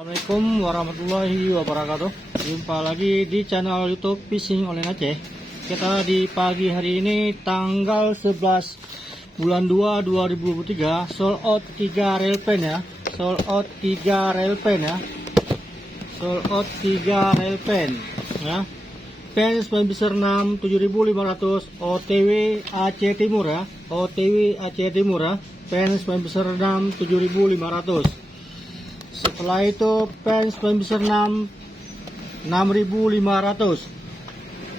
Assalamualaikum warahmatullahi wabarakatuh. Jumpa lagi di channel YouTube Fishing Online Aceh. Kita di pagi hari ini tanggal 11 bulan 2 2023, sold out 3 rail pen ya. Sold out 3 rail pen ya. Sold out 3 rail pen ya. Pen spine besar 6 7500 OTW Aceh Timur ya. OTW Aceh Timur ya. Pen spine besar 6 7500. Setelah itu pen spine besar 6 6500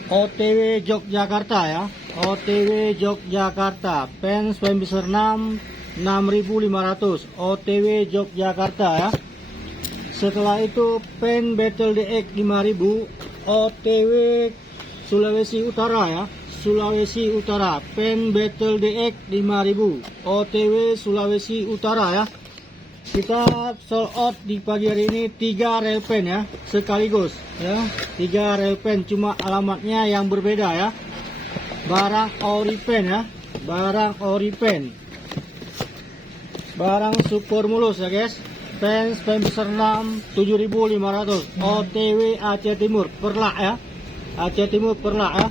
OTW Yogyakarta ya. OTW Yogyakarta pen spine besar 6 6500 OTW Yogyakarta ya. Setelah itu pen Battle DX 5000 OTW Sulawesi Utara ya. Sulawesi Utara pen Battle DX 5000 OTW Sulawesi Utara ya. Kita sold out di pagi hari ini 3 rail pen ya, sekaligus ya. 3 rail pen, cuma alamatnya yang berbeda ya. Barang ori pen ya, barang ori pen. Barang super mulus ya guys. Pen spine besar 6 7500 OTW Aceh Timur Perlak ya. Aceh Timur Perlak ya.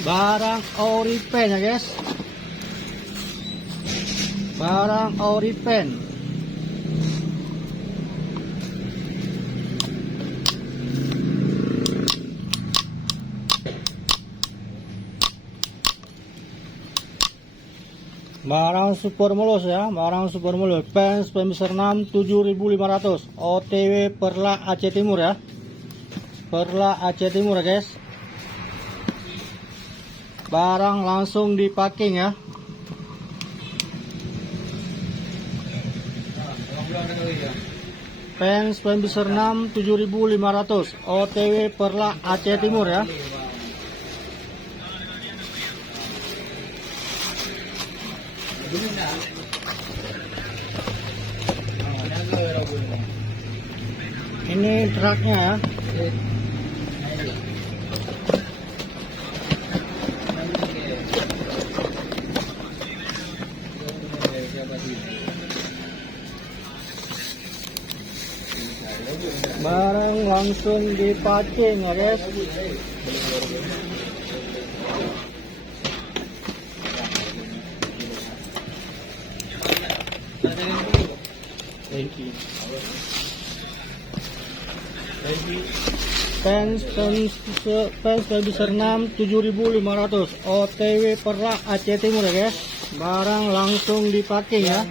Barang ori pen ya guys. Barang ori pen. Barang super mulus ya, barang super mulus. Pen spine besar 6 7500 OTW Perlak Aceh Timur ya. Perlak Aceh Timur ya guys. Barang langsung di packing ya. Pen spine besar 6 7500 OTW Perlak Aceh Timur ya. Ini truknya ya. Barang langsung dipacking ya guys. Pen besar 6 7500 OTW Perlak Aceh Timur ya guys. Barang langsung dipacking ya.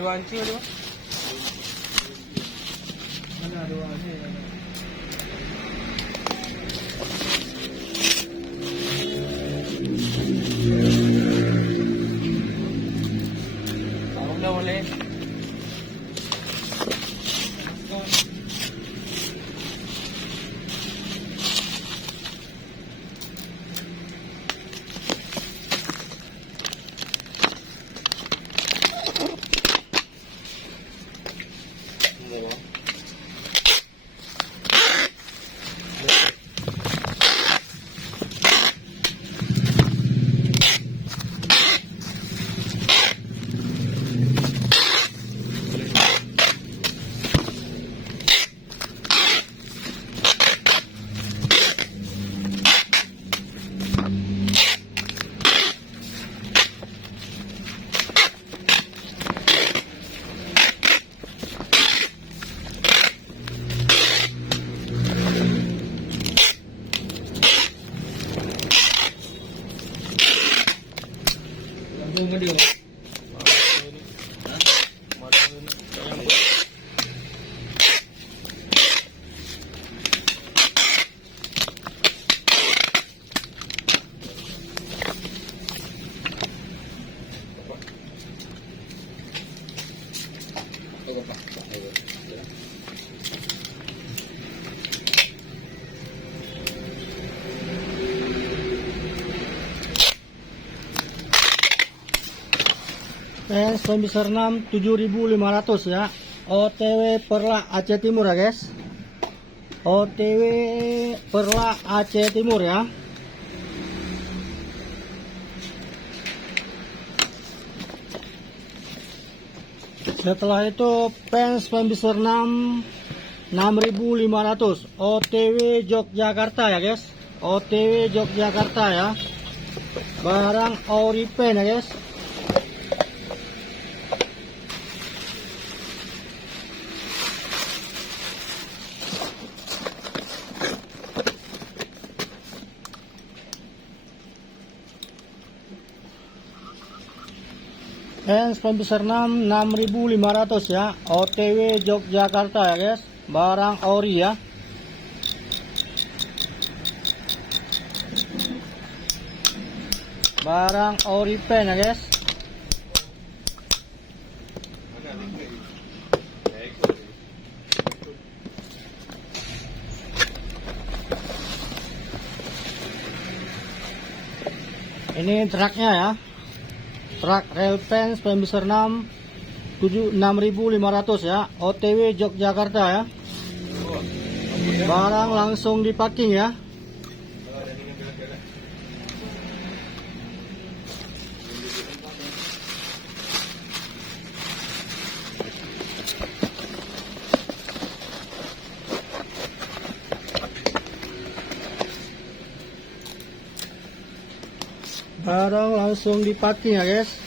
Spine besar 6 7500 ya. OTW Perla Aceh Timur ya guys. OTW Perla Aceh Timur ya. Setelah itu Pens Pembesar 6500 OTW Yogyakarta ya guys. OTW Yogyakarta ya. Barang ori pen ya guys. Pens Pembesar 6500 ya. OTW Yogyakarta ya guys. Barang ori ya. Barang ori pen ya guys. Ini truknya ya. Truk rail Pens Pembesar 6500 ya. OTW Yogyakarta ya. Barang langsung dipacking ya. Barang langsung dipacking ya guys.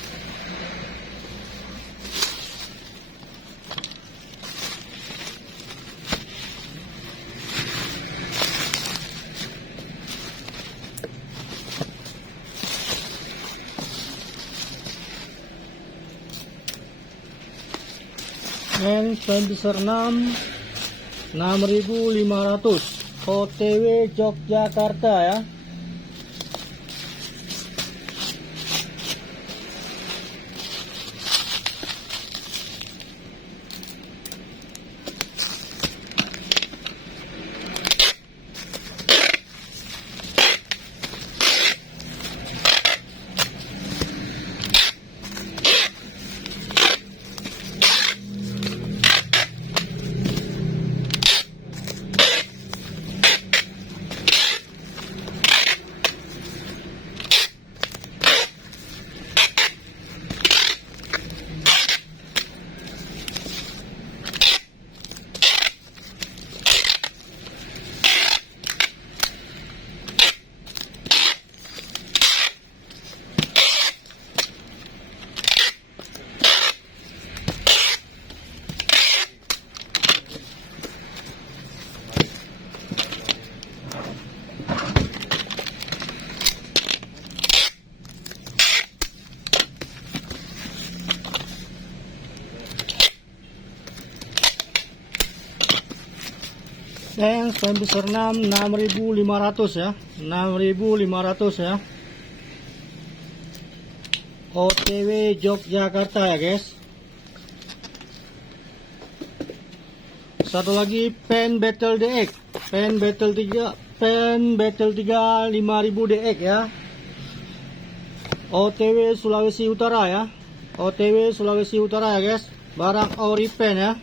Pens Pembesar 6500 OTW Yogyakarta ya. Pens Pembesar 6500 ya. 6500 ya. OTW Yogyakarta ya guys. Satu lagi Pen Battle DX. Pen Battle 3 5000 DX ya. OTW Sulawesi Utara ya. OTW Sulawesi Utara ya guys. Barang ori pen ya.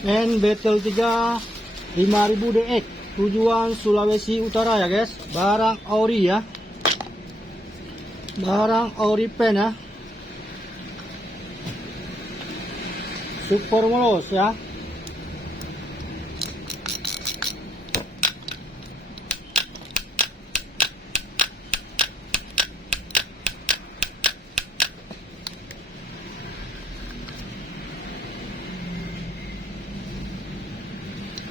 And Battle 3 5000 DX tujuan Sulawesi Utara ya guys. Barang ori ya. Barang ori pen ya. Super mulus ya.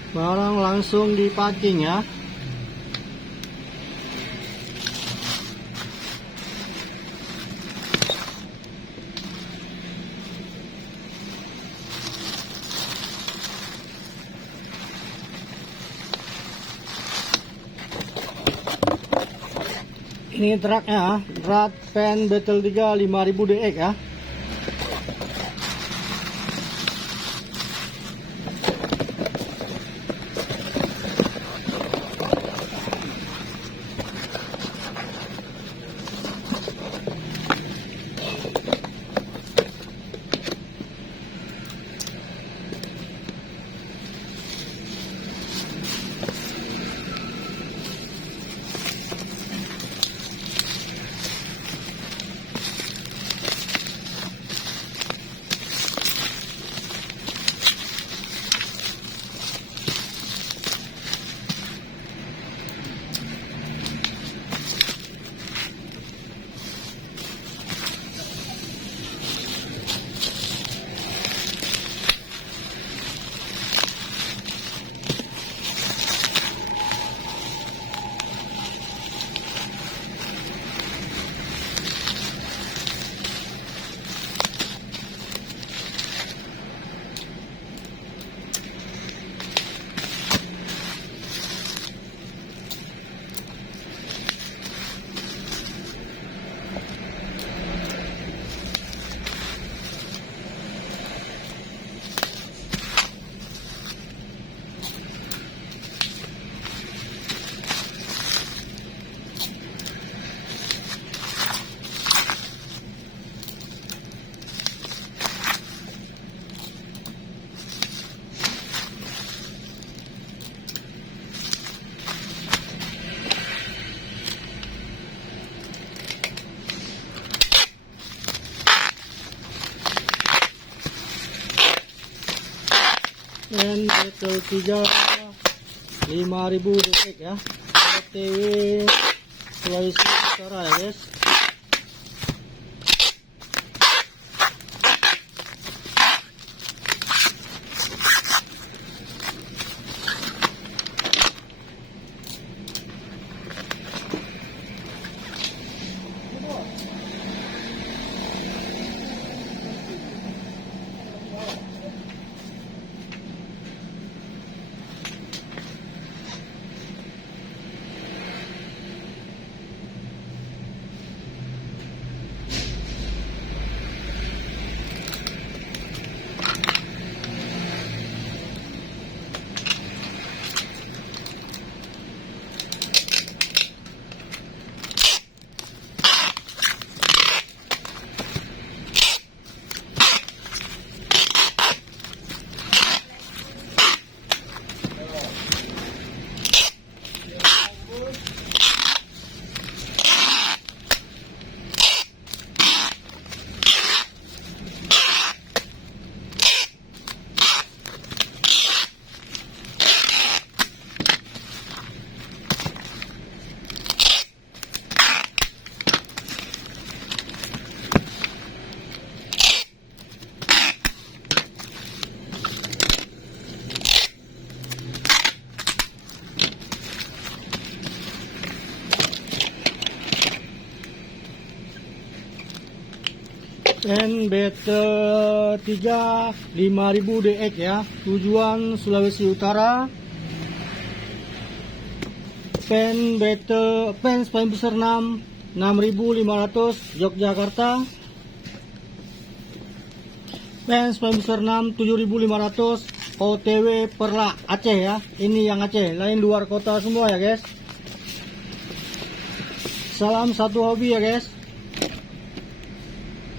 Barang langsung dipacking ya. Ini truknya, Drat Pen Battle 3 5000 DX ya. Pen Battle 3 5000 DX ya. OTW Sulawesi Utara ya guys. Pen Battle 3 5000 DX ya, tujuan Sulawesi Utara. Pen Battle Pen Spicer 6 6500 Yogyakarta. Pen Spicer 6 7500 OTW Perla Aceh ya. Ini yang Aceh, lain luar kota semua ya guys. Salam satu hobi ya guys.